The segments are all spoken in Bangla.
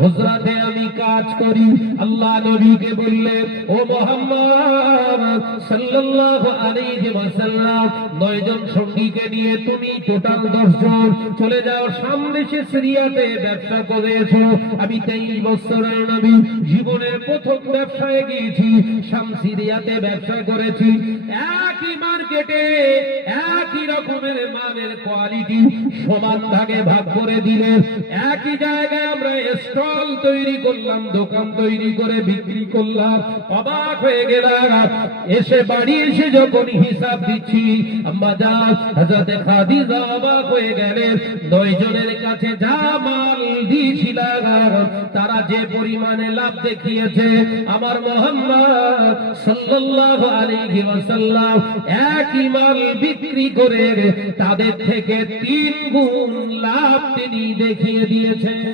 হুজরাতে আমি কাজ করি। আল্লাহ নবীকে বললেন, ও মুহাম্মদ সাল্লাল্লাহু আলাইহি ওয়াসাল্লাম, 9 জন সঙ্গীকে নিয়ে তুমি টোটাল 10 জন চলে যাও, সামনে সে সিরিয়াতে ব্যবসা করেছো। আমি 23 বছরের নবী, জীবনের প্রথম ব্যবসায় গিয়েছি, সিরিয়াতে ব্যবসা করেছি। একই মার্কেটে একই রকমের মালের কোয়ালিটি সমান ভাগে ভাগ করে দিলেন। একই জায়গায় আমরা স্টল তৈরি করলাম, দোকান তৈরি করে বিক্রি করলাম। অবাক হয়ে গেলাম, এসে বাড়ি এসে যখন হিসাব দিচ্ছি, আম্মা জান হযরত খাদিজা অবাক হয়ে গেলেন। 9 জনের কাছে যা মাল দিয়েছিলাম, তারা যে পরিমাণে লাভ দেখিয়েছে, আমার মুহাম্মদ সাল্লাল্লাহু আলাইহি ওয়াসাল্লাম একই মাল বিক্রি করে তাদের থেকে 3 গুণ লাভ তিনি দেখিয়ে দিয়েছেন।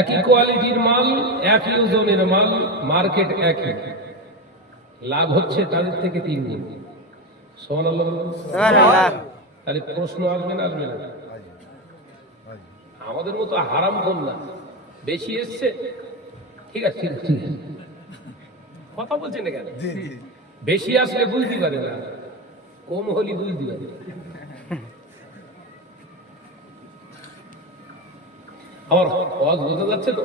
একই কোয়ালিটির মাল, একই ওজনের মাল, মার্কেট একই, লাভ হচ্ছে তাদের থেকে 3 গুণ। সুবহানাল্লাহ। তাহলে প্রশ্ন আসবে না? আসবে না? আমাদের মতো হারাম কোন না, বেশি এসছে, ঠিক আছে, কথা বলছেন না কেন? বেশি আসলে বুঝতে পারে না, কম হলে বুঝতে পারে। আমার আওয়াজ বোঝা যাচ্ছে তো?